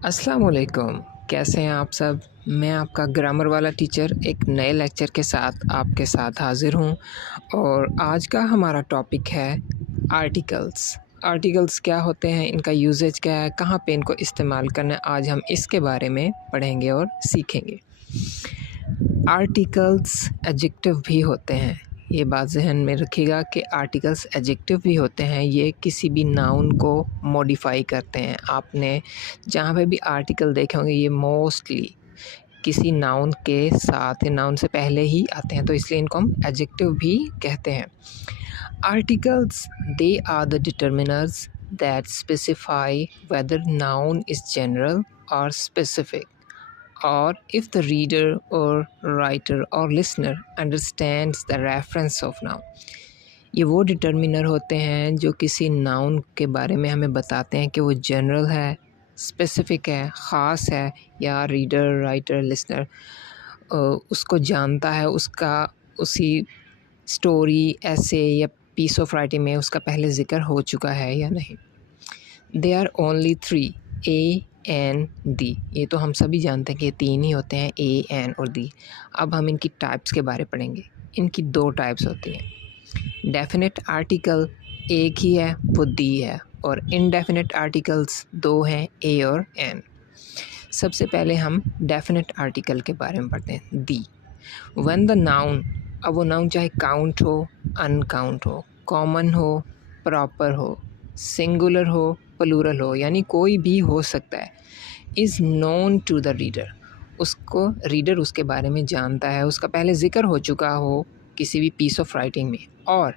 अस्सलाम वालेकुम। कैसे हैं आप सब? मैं आपका ग्रामर वाला टीचर एक नए लेक्चर के साथ आपके साथ हाज़िर हूँ और आज का हमारा टॉपिक है आर्टिकल्स। आर्टिकल्स क्या होते हैं, इनका यूसेज क्या है, कहाँ पे इनको इस्तेमाल करना है, आज हम इसके बारे में पढ़ेंगे और सीखेंगे। आर्टिकल्स एडजेक्टिव भी होते हैं, ये बात ज़हन में रखिएगा कि आर्टिकल्स एडजेक्टिव भी होते हैं। ये किसी भी नाउन को मॉडिफाई करते हैं। आपने जहाँ पे भी आर्टिकल देखे होंगे ये मोस्टली किसी नाउन के साथ, नाउन से पहले ही आते हैं, तो इसलिए इनको हम एडजेक्टिव भी कहते हैं। Articles they are the determiners that specify whether noun is general और specific, or if the reader or writer or listener understands the reference of noun। ये वो डिटर्मिनर होते हैं जो किसी नाउन के बारे में हमें बताते हैं कि वो जनरल है, स्पेसिफिक है, ख़ास है, या रीडर, राइटर, लिसनर उसको जानता है, उसका उसी स्टोरी, ऐसे या पीस ऑफ राइटिंग में उसका पहले ज़िक्र हो चुका है या नहीं। They are only three, a an the. ये तो हम सभी जानते हैं कि ये तीन ही होते हैं, ए एन और डी। अब हम इनकी टाइप्स के बारे पढ़ेंगे। इनकी दो टाइप्स होती हैं। डेफिनेट आर्टिकल एक ही है, वो दी है, और इनडेफिनेट आर्टिकल्स दो हैं, ए और एन। सबसे पहले हम डेफिनेट आर्टिकल के बारे में पढ़ते हैं, दी। व्हेन द नाउन, अब वो नाउन चाहे काउंट हो, अनकाउंट हो, कॉमन हो, प्रॉपर हो, सिंगुलर हो, प्लूरल हो, यानी कोई भी हो सकता है, is known to the reader, उसको रीडर उसके बारे में जानता है, उसका पहले ज़िक्र हो चुका हो किसी भी पीस ऑफ राइटिंग में, और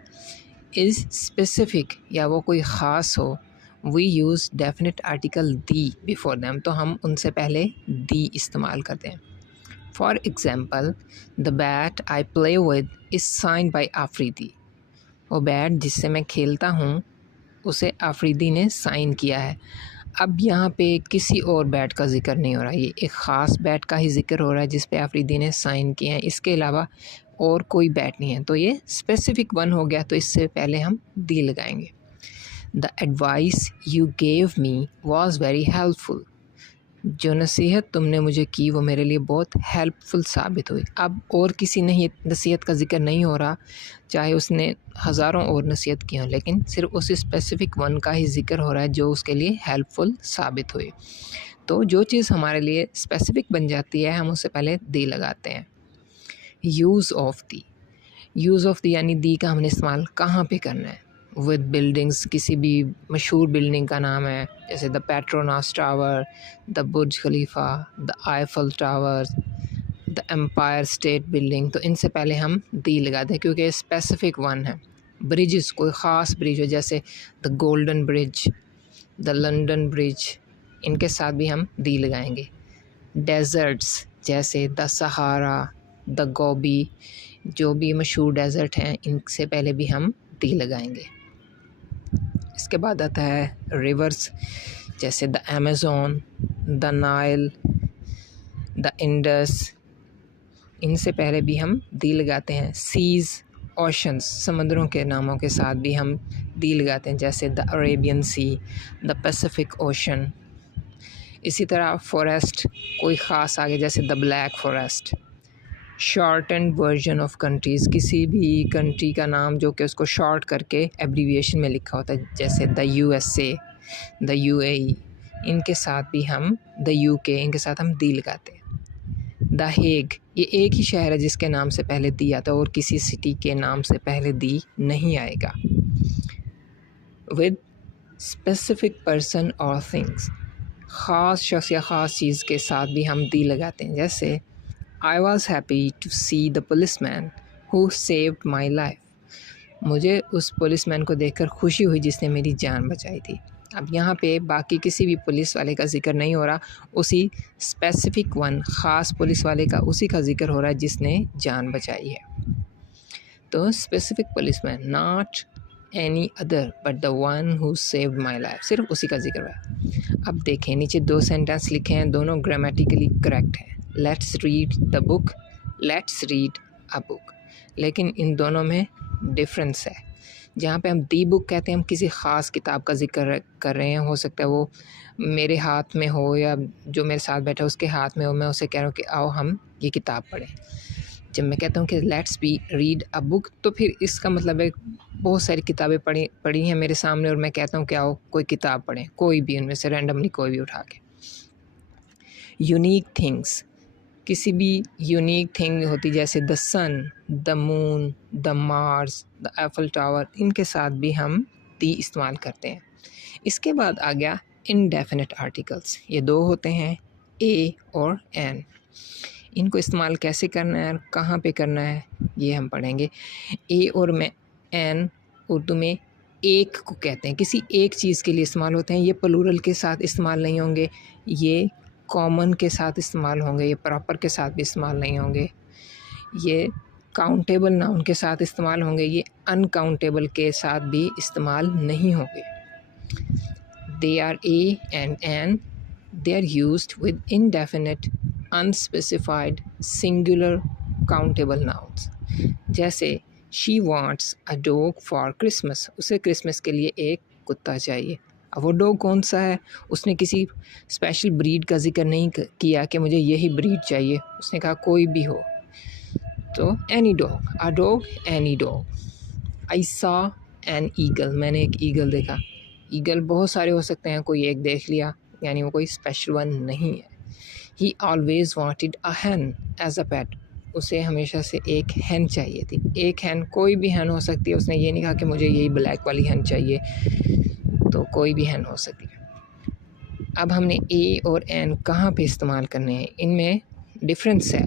इज़ स्पेसिफिक, या वो कोई ख़ास हो, we use definite article the before them, तो हम उनसे पहले दी इस्तेमाल करते हैं। For example, the bat I play with is signed by Afridi. वो बैट जिससे मैं खेलता हूँ उसे आफरीदी ने साइन किया है। अब यहाँ पे किसी और बैट का ज़िक्र नहीं हो रहा, ये एक ख़ास बैट का ही ज़िक्र हो रहा है जिस पे आफरीदी ने साइन किया है, इसके अलावा और कोई बैट नहीं है, तो ये स्पेसिफिक वन हो गया, तो इससे पहले हम दी लगाएंगे। The advice you gave me was very helpful. जो नसीहत तुमने मुझे की वो मेरे लिए बहुत हेल्पफुल साबित हुई। अब और किसी नसीहत का ज़िक्र नहीं हो रहा, चाहे उसने हज़ारों और नसीहत की हों, लेकिन सिर्फ उस स्पेसिफ़िक वन का ही ज़िक्र हो रहा है जो उसके लिए हेल्पफुल साबित हुई। तो जो चीज़ हमारे लिए स्पेसिफ़िक बन जाती है, हम उससे पहले दी लगाते हैं। Use of the, use of the यानी दी का हमने इस्तेमाल कहाँ पे करना है। विद बिल्डिंग्स, किसी भी मशहूर बिल्डिंग का नाम है, जैसे the Petronas Tower, the Burj Khalifa, the Eiffel Tower, the Empire State Building, तो इनसे पहले हम दी लगाते हैं क्योंकि स्पेसिफिक वन है। ब्रिजेस, कोई ख़ास ब्रिज हो, जैसे the golden bridge, the London bridge, इनके साथ भी हम दी लगाएंगे। डेजर्ट्स, जैसे द सहारा, द गोबी, जो भी मशहूर डेजर्ट हैं, इनसे पहले भी हम दी लगाएंगे। इसके बाद आता है रिवर्स, जैसे the Amazon, the Nile, the Indus, इनसे पहले भी हम दी लगाते हैं। सीज़, ओशंस, समंदरों के नामों के साथ भी हम दी लगाते हैं, जैसे the Arabian Sea, the Pacific Ocean. इसी तरह फॉरेस्ट, कोई ख़ास आगे, जैसे the Black Forest. Shortened version of countries, किसी भी कंट्री का नाम जो कि उसको शॉर्ट करके एब्रीविएशन में लिखा होता है, जैसे द यूएसए, द यूएई, इनके साथ भी हम, द यूके, इनके साथ हम दी लगाते हैं। द हेग, ये एक ही शहर है जिसके नाम से पहले दी आता है और किसी सिटी के नाम से पहले दी नहीं आएगा। विद स्पेसिफिक पर्सन और थिंग्स, ख़ास शख्स या ख़ास चीज़ के साथ भी हम दी लगाते हैं, जैसे I was happy to see the policeman who saved my life। मुझे उस पुलिसमैन को देखकर खुशी हुई जिसने मेरी जान बचाई थी। अब यहाँ पे बाकी किसी भी पुलिस वाले का ज़िक्र नहीं हो रहा, उसी स्पेसिफिक वन, ख़ास पुलिस वाले का, उसी का ज़िक्र हो रहा है जिसने जान बचाई है। तो specific policeman, not any other but the one who saved my life, सिर्फ उसी का जिक्र है। अब देखें, नीचे दो सेंटेंस लिखे हैं, दोनों ग्रामेटिकली करेक्ट हैं। Let's read the book, let's read a book, लेकिन इन दोनों में डिफरेंस है। जहाँ पे हम दी बुक कहते हैं, हम किसी ख़ास किताब का ज़िक्र कर रहे हैं। हो सकता है वो मेरे हाथ में हो या जो मेरे साथ बैठा है उसके हाथ में हो, मैं उसे कह रहा हूँ कि आओ हम ये किताब पढ़ें। जब मैं कहता हूँ कि let's be read a book, तो फिर इसका मतलब है बहुत सारी किताबें पढ़ी हैं मेरे सामने और मैं कहता हूँ कि आओ कोई किताब पढ़ें, कोई भी उनमें से रैंडमली कोई भी उठा के। यूनिक थिंग्स, किसी भी यूनिक थिंग होती जैसे the sun, the moon, the Mars, the Eiffel Tower, इनके साथ भी हम दी इस्तेमाल करते हैं। इसके बाद आ गया इनडेफिनिट आर्टिकल्स। ये दो होते हैं, ए और एन। इनको इस्तेमाल कैसे करना है और कहाँ पे करना है ये हम पढ़ेंगे। ए और में एन उर्दू में एक को कहते हैं, किसी एक चीज़ के लिए इस्तेमाल होते हैं। ये प्लूरल के साथ इस्तेमाल नहीं होंगे, ये कॉमन के साथ इस्तेमाल होंगे, ये प्रॉपर के साथ भी इस्तेमाल नहीं होंगे, ये काउंटेबल नाउन के साथ इस्तेमाल होंगे, ये अनकाउंटेबल के साथ भी इस्तेमाल नहीं होंगे। They are a and an, they are used with indefinite, unspecified, singular, countable nouns. जैसे she wants a dog for Christmas, उसे क्रिसमस के लिए एक कुत्ता चाहिए। अब वो डॉग कौन सा है, उसने किसी स्पेशल ब्रीड का जिक्र नहीं किया कि मुझे यही ब्रीड चाहिए, उसने कहा कोई भी हो। तो any dog, a dog, any dog. I saw an eagle, मैंने एक ईगल देखा। ईगल बहुत सारे हो सकते हैं, कोई एक देख लिया, यानी वो कोई स्पेशल वन नहीं है। He always wanted a hen as a pet, उसे हमेशा से एक हैन चाहिए थी। एक हैन, कोई भी हैन हो सकती है, उसने ये नहीं कहा कि मुझे यही ब्लैक वाली हैन चाहिए, तो कोई भी हैन हो सकती है। अब हमने ए और एन कहाँ पे इस्तेमाल करने हैं, इनमें डिफरेंस है।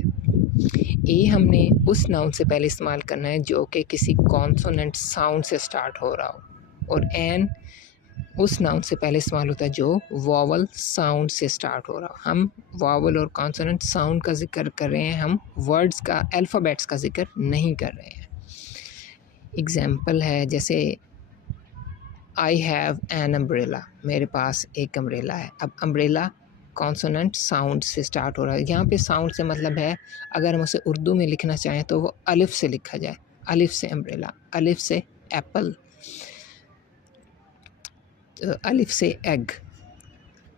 ए हमने उस नाउन से पहले इस्तेमाल करना है जो कि किसी कॉन्सोनेंट साउंड से स्टार्ट हो रहा हो, और एन उस नाउन से पहले इस्तेमाल होता है जो वॉवल साउंड से स्टार्ट हो रहा हो। हम वॉवल और कॉन्सोनेंट साउंड का जिक्र कर रहे हैं, हम वर्ड्स का, अल्फ़ाबेट्स का जिक्र नहीं कर रहे हैं। एग्जाम्पल है जैसे आई हैव एन अम्ब्रेला, मेरे पास एक अम्ब्रेला है। अब अम्ब्रेला कॉन्सोनेंट साउंड से स्टार्ट हो रहा है। यहाँ पे साउंड से मतलब है, अगर हम उसे उर्दू में लिखना चाहें तो वो अलिफ से लिखा जाए, अलिफ से अम्ब्रेला, अलिफ से एप्पल, अलिफ से एग।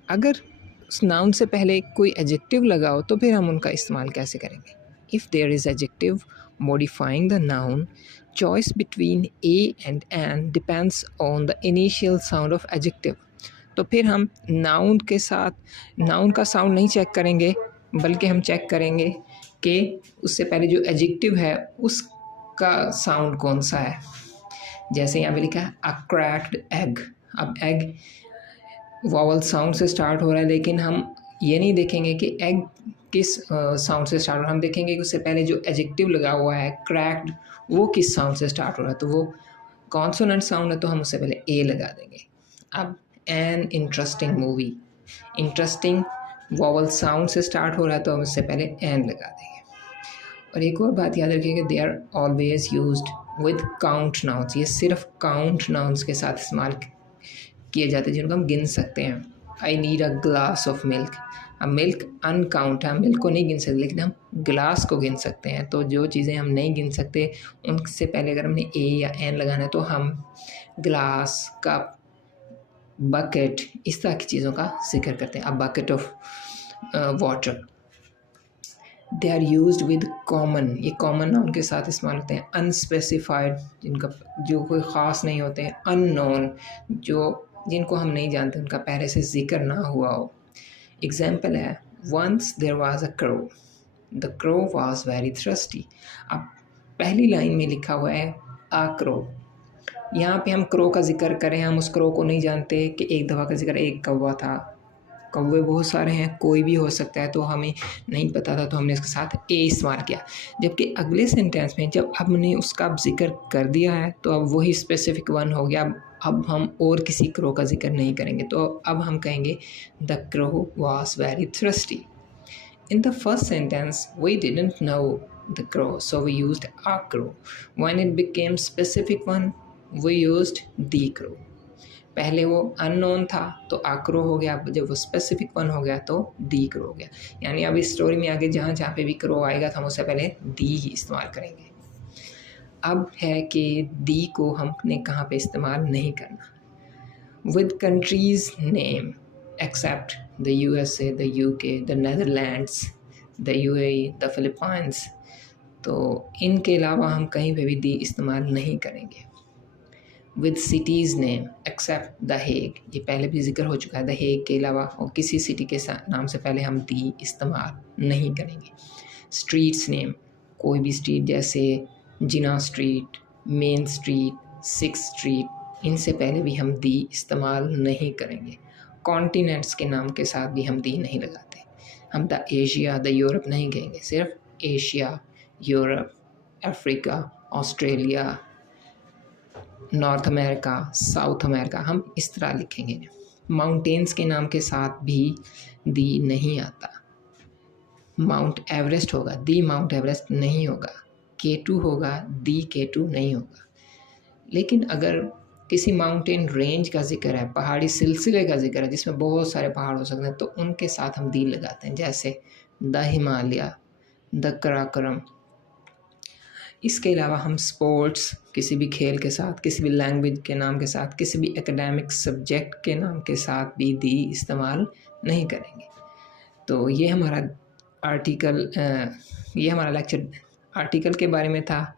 अगर उस नाउन से पहले कोई एडजेक्टिव लगा हो तो फिर हम उनका इस्तेमाल कैसे करेंगे। If there is adjective modifying the noun, choice between a and an depends on the initial sound of adjective. तो फिर हम नाउन के साथ नाउन का साउंड नहीं चेक करेंगे, बल्कि हम चेक करेंगे कि उससे पहले जो एडजेक्टिव है उसका साउंड कौन सा है। जैसे यहाँ पे लिखा है अ क्रैक्ड एग। अब एग वॉवल साउंड से स्टार्ट हो रहा है, लेकिन हम ये नहीं देखेंगे कि एग किस साउंड से स्टार्ट हो रहा है, हम देखेंगे कि उससे पहले जो एडजेक्टिव लगा हुआ है क्रैक्ड, वो किस साउंड से स्टार्ट हो रहा है। तो वो कॉन्सोनेंट साउंड है तो हम उससे पहले ए लगा देंगे। अब an interesting movie, interesting vowel sound से स्टार्ट हो रहा है तो हम उससे पहले एन लगा देंगे। और एक और बात याद रखिएगा, they are always used with count nouns, ये सिर्फ काउंट नाउन्स के साथ इस्तेमाल किए जाते हैं जिनको हम गिन सकते हैं। I need a glass of milk, अब मिल्क अनकाउंट है, हम मिल्क को नहीं गिन सकते, लेकिन हम ग्लास को गिन सकते हैं। तो जो चीज़ें हम नहीं गिन सकते उनसे पहले अगर हमने ए या एन लगाना है तो हम ग्लास, कप, बकेट, इस तरह की चीज़ों का जिक्र करते हैं। अब bucket of water. They are used with common, ये कॉमन नाउन के साथ इस्तेमाल होते हैं। अनस्पेसिफाइड, जिनका जो कोई ख़ास नहीं होते हैं। अननोन, जो जिनको हम नहीं जानते, उनका पहले से जिक्र ना हुआ हो। एग्जाम्पल है once there was a crow, the crow was very thirsty. अब पहली लाइन में लिखा हुआ है अ क्रो, यहाँ पे हम क्रो का जिक्र करें, हम उस क्रो को नहीं जानते कि एक दफ़ा का जिक्र एक कौवा था। कौवे बहुत सारे हैं, कोई भी हो सकता है, तो हमें नहीं पता था तो हमने इसके साथ ए इस्तेमाल किया। जबकि अगले सेंटेंस में जब हमने उसका जिक्र कर दिया है तो अब वही स्पेसिफिक वन हो गया। अब हम और किसी क्रो का जिक्र नहीं करेंगे, तो अब हम कहेंगे the crow was very thirsty. In the first sentence, we didn't know the crow, so we used a crow. When it became specific one, we used the crow. पहले वो अननोन था तो आक्रो हो गया, जब वो स्पेसिफिक वन हो गया तो दी क्रो हो गया। यानी अब इस स्टोरी में आगे जहाँ जहाँ पे भी क्रो आएगा तो हम उससे पहले दी ही इस्तेमाल करेंगे। अब है कि दी को हमने कहाँ पे इस्तेमाल नहीं करना। With countries name except the USA, the UK, the Netherlands, the UAE, the Philippines, तो इनके अलावा हम कहीं पे भी दी इस्तेमाल नहीं करेंगे। With cities name except the Hague, ये पहले भी जिक्र हो चुका है, द हेग के अलावा और किसी सिटी के नाम से पहले हम दी इस्तेमाल नहीं करेंगे। स्ट्रीट्स नेम, कोई भी स्ट्रीट जैसे Jinnah street, main street, six street, इनसे पहले भी हम दी इस्तेमाल नहीं करेंगे। कॉन्टिनेंट्स के नाम के साथ भी हम दी नहीं लगाते। हम द एशिया, द यूरोप नहीं कहेंगे, सिर्फ Asia, Europe, Africa, Australia, north America, south America, हम इस तरह लिखेंगे। माउंटेन्स के नाम के साथ भी दी नहीं आता। माउंट एवरेस्ट होगा, दी माउंट एवरेस्ट नहीं होगा। K2 होगा, दी K2 नहीं होगा। लेकिन अगर किसी माउंटेन रेंज का जिक्र है, पहाड़ी सिलसिले का जिक्र है जिसमें बहुत सारे पहाड़ हो सकते हैं, तो उनके साथ हम दी लगाते हैं, जैसे द हिमालय, द कराकोरम। इसके अलावा हम स्पोर्ट्स, किसी भी खेल के साथ, किसी भी लैंग्वेज के नाम के साथ, किसी भी एकेडमिक सब्जेक्ट के नाम के साथ भी दी इस्तेमाल नहीं करेंगे। तो ये हमारा लेक्चर आर्टिकल के बारे में था।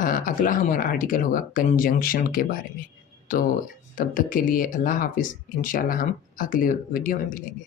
अगला हमारा आर्टिकल होगा कंजंक्शन के बारे में। तो तब तक के लिए अल्लाह हाफिज़। इंशाल्लाह हम अगले वीडियो में मिलेंगे।